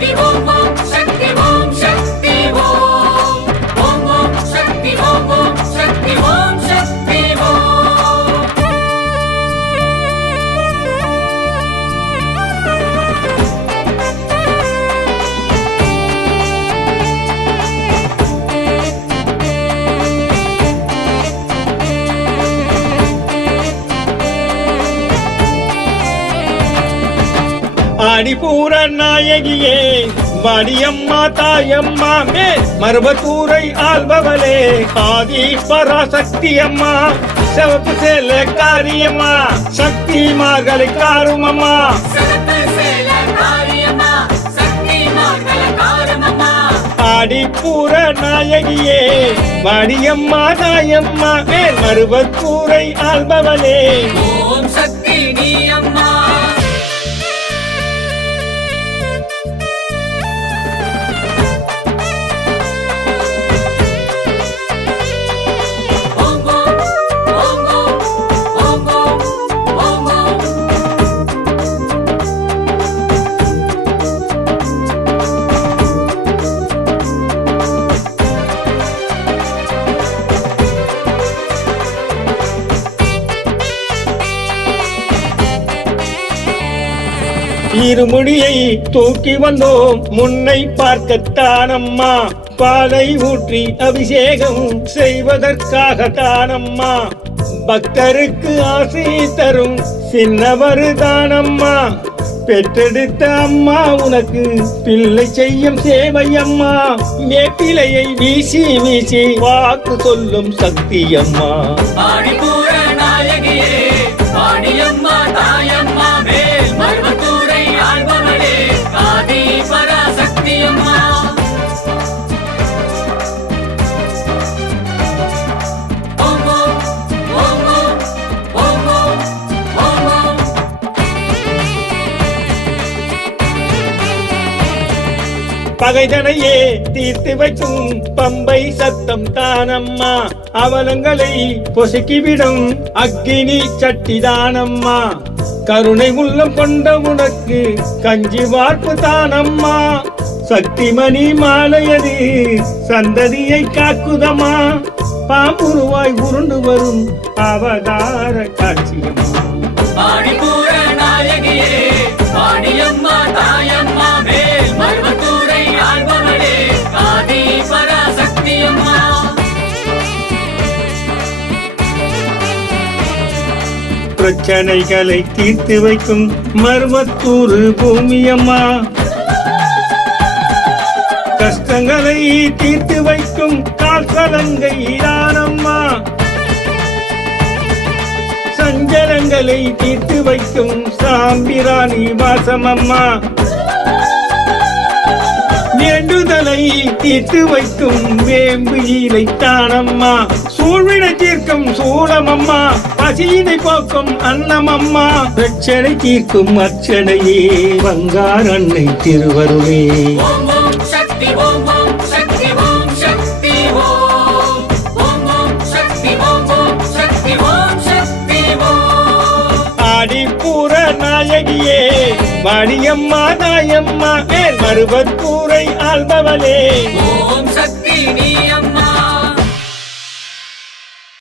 happy home. ஆடிப்பூர நாயகியே மடியம்மா தாயம்மா மே மருவத்தூரை ஆள்பவளே ஆதி பராசக்தி அம்மா சிவப்பு சேல காரியம்மா சக்தி மார்களை மார்கல காரமம்மா. ஆடிப்பூர நாயகியே மடியம்மா தாயம்மா மே மருவத்தூரை ஆள்பவளே. ஓம் சக்தி நீ அம்மா இருமுடியை தூக்கி வந்தோம். முன்னை பார்க்கத்தானம்மா. பாலை ஊற்றி அபிஷேகம் செய்வதற்காகத்தானம்மா. பக்தருக்கு ஆசை தரும் சின்னவரு தானம்மா பெற்றெடுத்த அம்மா உனக்கு பிள்ளை செய்யும் சேவை அம்மா மேப்பிலையை வீசி வீசி வாக்கு சொல்லும் சக்தி அம்மா பகைதனையே தீர்த்து வைக்கும் பம்பை சத்தம் தானம்மா. அவலங்களை பொசுக்கிவிடும் அக்கினி சட்டி தானம்மா கருணை உள்ளம் கொண்ட உனக்கு கஞ்சி வார்ப்பு தானம்மா. சக்திமணி மாலையது சந்ததியை காக்குதமா பாம்புருவாய் உருண்டு வரும் அவதார காட்சியம்மா. நாயகியே பிரச்சனைகளை தீர்த்து வைக்கும் மர்மத்தூர் பூமியம்மா. கஷ்டங்களை தீர்த்து வைக்கும் கால்கலங்கை தானம்மா சஞ்சலங்களை தீர்த்து வைக்கும் சாம்பிராணி வாசமம்மா. வேண்டுதலை தீர்த்து வைக்கும் வேம்பு ஈலை தானம்மா. சூழ்வினை தீர்க்கும் சூளமம்மா பசியினை போக்கும் அன்னமம்மா. பிரச்சனை தீர்க்கும் அர்ச்சனையே பங்கார் அன்னை ஓம் சக்தி ஓம் ஓம் சக்தி ஓம் சக்தி ஓம். ஓம் ஓம் சக்தி ஓம் ஓம் சக்தி ஓம் சக்தி ஓம். ஆடிப்பூர நாயகியே மணியம்மா நாயம்மா மேல் ஆள்பவளே. ஓம் சக்தி நீ